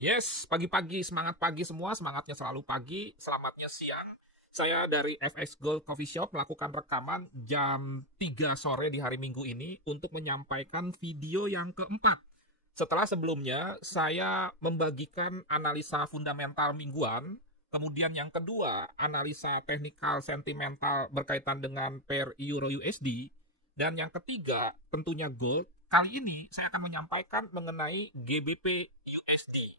Yes, pagi-pagi, semangat pagi semua, semangatnya selalu pagi, selamatnya siang. Saya dari FX Gold Coffee Shop melakukan rekaman jam 3 sore di hari Minggu ini untuk menyampaikan video yang keempat. Setelah sebelumnya, saya membagikan analisa fundamental mingguan, kemudian yang kedua, analisa teknikal sentimental berkaitan dengan pair Euro USD, dan yang ketiga, tentunya gold. Kali ini saya akan menyampaikan mengenai GBP USD.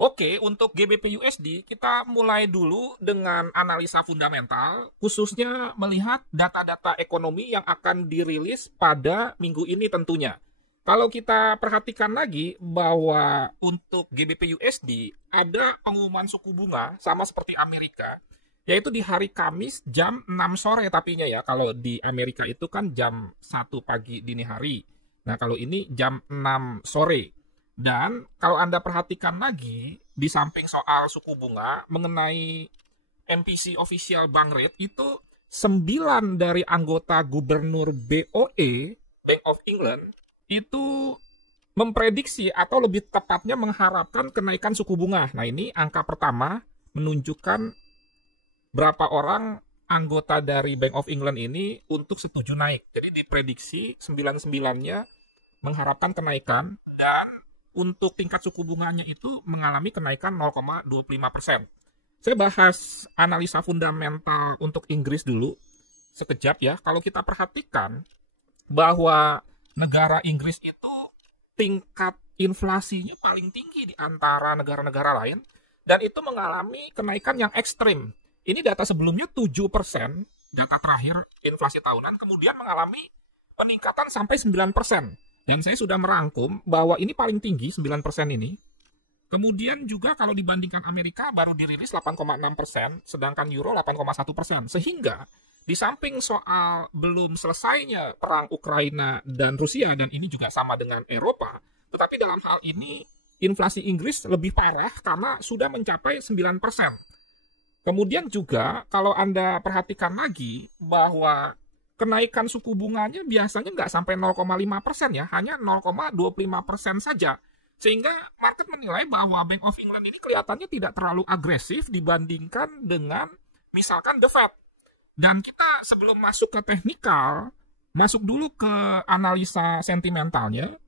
Oke, untuk GBP USD kita mulai dulu dengan analisa fundamental, khususnya melihat data-data ekonomi yang akan dirilis pada minggu ini tentunya. Kalau kita perhatikan lagi bahwa untuk GBP USD ada pengumuman suku bunga sama seperti Amerika, yaitu di hari Kamis jam 6 sore tapinya ya. Kalau di Amerika itu kan jam 1 pagi dini hari. Nah, kalau ini jam 6 sore. Dan kalau Anda perhatikan lagi, di samping soal suku bunga, mengenai MPC Official Bank Rate, itu 9 dari anggota gubernur BOE, Bank of England, itu memprediksi atau lebih tepatnya mengharapkan kenaikan suku bunga. Nah, ini angka pertama menunjukkan berapa orang anggota dari Bank of England ini untuk setuju naik. Jadi diprediksi 99-nya mengharapkan kenaikan, dan untuk tingkat suku bunganya itu mengalami kenaikan 0,25%. Saya bahas analisa fundamental untuk Inggris dulu sekejap ya. Kalau kita perhatikan bahwa negara Inggris itu tingkat inflasinya paling tinggi di antara negara-negara lain, dan itu mengalami kenaikan yang ekstrim. Ini data sebelumnya 7%, data terakhir inflasi tahunan, kemudian mengalami peningkatan sampai 9%. Dan saya sudah merangkum bahwa ini paling tinggi, 9% ini. Kemudian juga kalau dibandingkan Amerika baru dirilis 8,6%, sedangkan Euro 8,1%. Sehingga di samping soal belum selesainya perang Ukraina dan Rusia, dan ini juga sama dengan Eropa, tetapi dalam hal ini inflasi Inggris lebih parah karena sudah mencapai 9%. Kemudian juga kalau Anda perhatikan lagi bahwa kenaikan suku bunganya biasanya nggak sampai 0,5% ya, hanya 0,25% saja. Sehingga market menilai bahwa Bank of England ini kelihatannya tidak terlalu agresif dibandingkan dengan misalkan The Fed. Dan kita sebelum masuk ke teknikal, masuk dulu ke analisa sentimentalnya.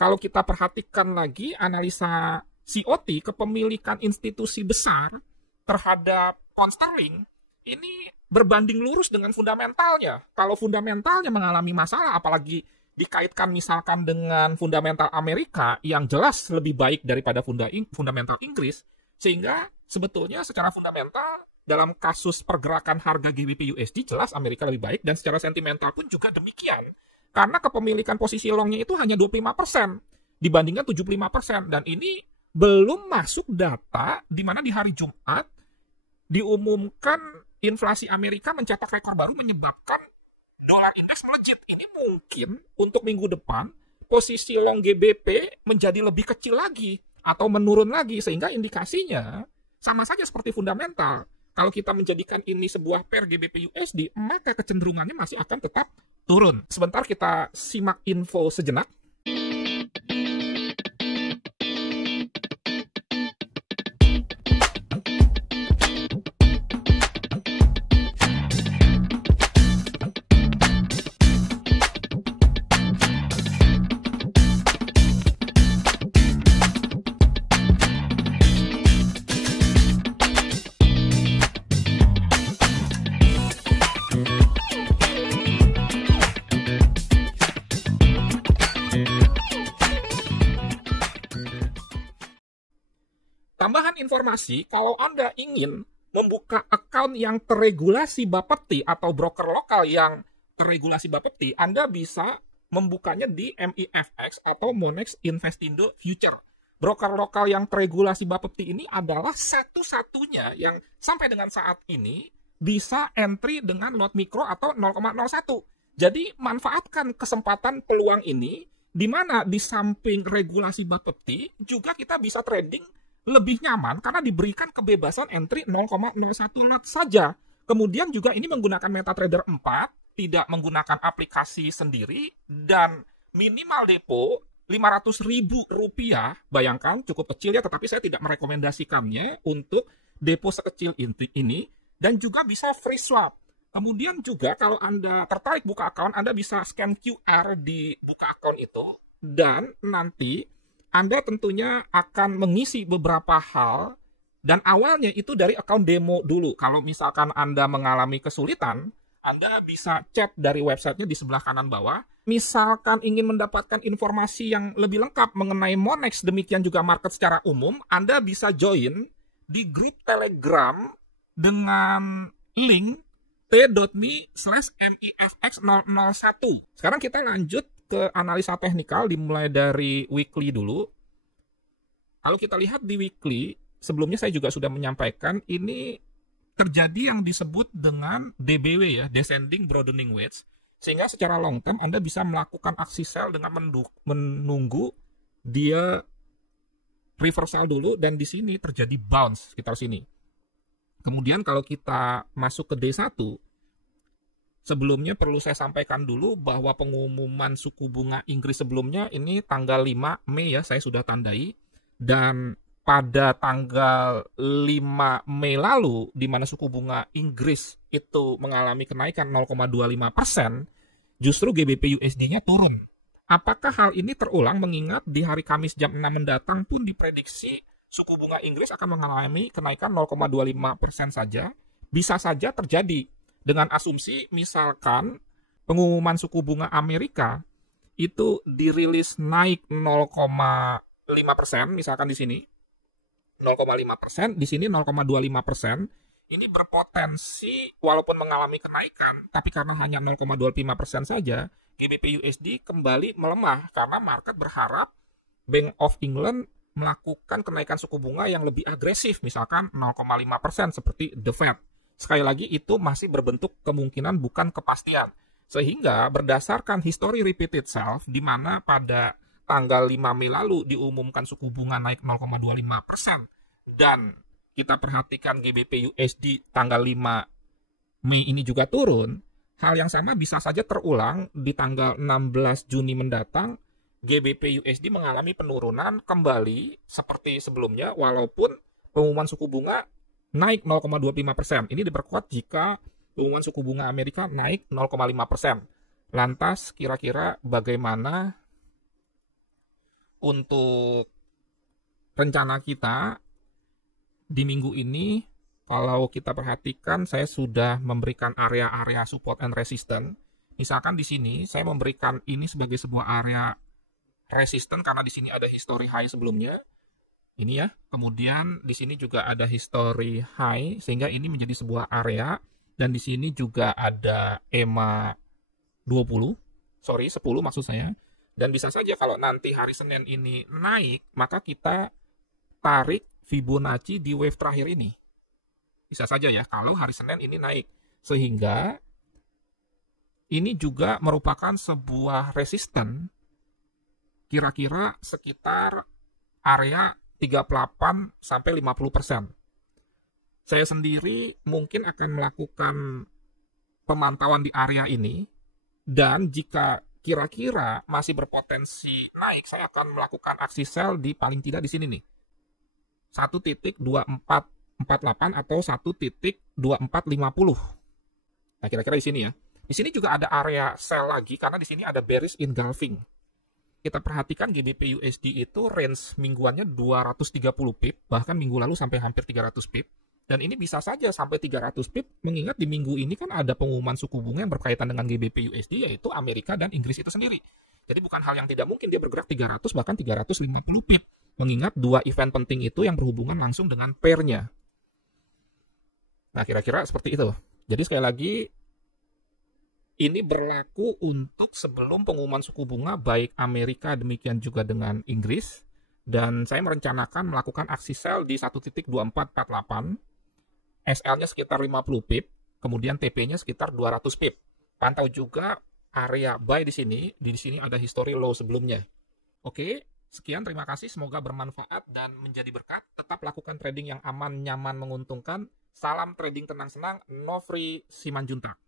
Kalau kita perhatikan lagi analisa COT, kepemilikan institusi besar terhadap pound sterling, ini berbanding lurus dengan fundamentalnya. Kalau fundamentalnya mengalami masalah, apalagi dikaitkan misalkan dengan fundamental Amerika yang jelas lebih baik daripada fundamental Inggris, sehingga sebetulnya secara fundamental dalam kasus pergerakan harga GBP USD jelas Amerika lebih baik, dan secara sentimental pun juga demikian. Karena kepemilikan posisi longnya itu hanya 25% dibandingkan 75%, dan ini belum masuk data di mana di hari Jumat diumumkan inflasi Amerika mencetak rekor baru menyebabkan dolar indeks melejit. Ini mungkin untuk minggu depan posisi long GBP menjadi lebih kecil lagi atau menurun lagi, sehingga indikasinya sama saja seperti fundamental. Kalau kita menjadikan ini sebuah pair GBP USD, maka kecenderungannya masih akan tetap turun. Sebentar kita simak info sejenak. Tambahan informasi, kalau Anda ingin membuka account yang terregulasi Bapepti atau broker lokal yang terregulasi Bapepti, Anda bisa membukanya di MIFX atau Monex Investindo Future. Broker lokal yang terregulasi Bapepti ini adalah satu-satunya yang sampai dengan saat ini bisa entry dengan lot mikro atau 0,01. Jadi manfaatkan kesempatan peluang ini, di mana di samping regulasi Bapepti juga kita bisa trading lebih nyaman karena diberikan kebebasan entry 0,01 lot saja. Kemudian juga ini menggunakan MetaTrader 4, tidak menggunakan aplikasi sendiri, dan minimal depo Rp500.000, bayangkan cukup kecil ya, tetapi saya tidak merekomendasikannya untuk depo sekecil ini, dan juga bisa free swap. Kemudian juga kalau Anda tertarik buka account, Anda bisa scan QR di buka account itu, dan nanti Anda tentunya akan mengisi beberapa hal, dan awalnya itu dari account demo dulu. Kalau misalkan Anda mengalami kesulitan, Anda bisa chat dari websitenya di sebelah kanan bawah. Misalkan ingin mendapatkan informasi yang lebih lengkap mengenai Monex, demikian juga market secara umum, Anda bisa join di grup Telegram dengan link t.me/MIFX001. Sekarang kita lanjut ke analisa teknikal, dimulai dari weekly dulu. Kalau kita lihat di weekly, sebelumnya saya juga sudah menyampaikan, ini terjadi yang disebut dengan DBW ya, Descending Broadening Wedge. Sehingga secara long term Anda bisa melakukan aksi sell dengan menunggu dia reversal dulu, dan di sini terjadi bounce sekitar sini. Kemudian kalau kita masuk ke D1, sebelumnya perlu saya sampaikan dulu bahwa pengumuman suku bunga Inggris sebelumnya ini tanggal 5 Mei ya, saya sudah tandai. Dan pada tanggal 5 Mei lalu, di mana suku bunga Inggris itu mengalami kenaikan 0,25%, justru GBP USD-nya turun. Apakah hal ini terulang mengingat di hari Kamis jam 6 mendatang pun diprediksi suku bunga Inggris akan mengalami kenaikan 0,25% saja? Bisa saja terjadi dengan asumsi misalkan pengumuman suku bunga Amerika itu dirilis naik 0,5%, misalkan di sini 0,5%, di sini 0,25%, ini berpotensi walaupun mengalami kenaikan, tapi karena hanya 0,25% saja, GBP USD kembali melemah karena market berharap Bank of England melakukan kenaikan suku bunga yang lebih agresif, misalkan 0,5% seperti The Fed. Sekali lagi itu masih berbentuk kemungkinan, bukan kepastian. Sehingga berdasarkan history repeat itself, di mana pada tanggal 5 Mei lalu diumumkan suku bunga naik 0,25%, dan kita perhatikan GBP USD tanggal 5 Mei ini juga turun, hal yang sama bisa saja terulang di tanggal 16 Juni mendatang. GBP USD mengalami penurunan kembali seperti sebelumnya, walaupun pengumuman suku bunga naik 0,25%. Ini diperkuat jika pengumuman suku bunga Amerika naik 0,5%. Lantas kira-kira bagaimana untuk rencana kita di minggu ini? Kalau kita perhatikan, saya sudah memberikan area-area support and resistance. Misalkan di sini saya memberikan ini sebagai sebuah area resistance karena di sini ada history high sebelumnya. Ini ya. Kemudian di sini juga ada history high, sehingga ini menjadi sebuah area, dan di sini juga ada EMA 10 maksud saya. Dan bisa saja kalau nanti hari Senin ini naik, maka kita tarik Fibonacci di wave terakhir ini. Bisa saja ya kalau hari Senin ini naik. Sehingga ini juga merupakan sebuah resisten kira-kira sekitar area 38-50%. Saya sendiri mungkin akan melakukan pemantauan di area ini, dan jika kira-kira masih berpotensi naik, saya akan melakukan aksi sell di paling tidak di sini nih. 1.2448 atau 1.2450. Nah, kira-kira di sini ya. Di sini juga ada area sell lagi karena di sini ada bearish engulfing. Kita perhatikan GBP USD itu range mingguannya 230 pip, bahkan minggu lalu sampai hampir 300 pip. Dan ini bisa saja sampai 300 pip, mengingat di minggu ini kan ada pengumuman suku bunga yang berkaitan dengan GBP USD, yaitu Amerika dan Inggris itu sendiri. Jadi bukan hal yang tidak mungkin dia bergerak 300 bahkan 350 pip. Mengingat dua event penting itu yang berhubungan langsung dengan pair-nya. Nah, kira-kira seperti itu. Jadi sekali lagi, ini berlaku untuk sebelum pengumuman suku bunga baik Amerika demikian juga dengan Inggris. Dan saya merencanakan melakukan aksi sell di 1.2448. SL-nya sekitar 50 pip, kemudian TP-nya sekitar 200 pip. Pantau juga area buy di sini. Di sini ada history low sebelumnya. Oke. Sekian, terima kasih. Semoga bermanfaat dan menjadi berkat. Tetap lakukan trading yang aman, nyaman, menguntungkan. Salam trading tenang-senang. Nofri Simanjuntak.